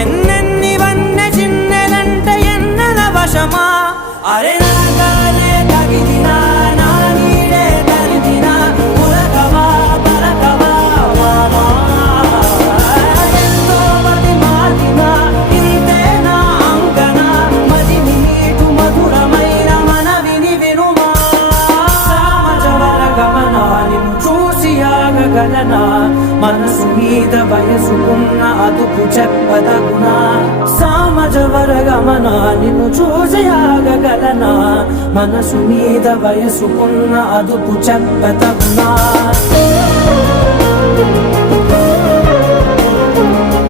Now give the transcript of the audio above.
ఎన్నెన్ని వన్నె చిన్నెలంటే ఎన్నెల వశమా అరే నాగాలే తగిలినా నా నీడే తరిదినా ఉలకవా పలకవా మామా ఎంతో మతి మాటినా ఇంతే నా అంకన మదిని నీటు మధురమైన మనవిని వినుమా సామజవర గమనా నిన్ను చూసి ఆగగలనా మనసు మీద వయసుకున్న అదుపు చెప్పదగునా సామజవర గమనా నిన్ను చూసి ఆగగలనా మనసు మీద వయసుకున్న అదుపు చెప్పదగునా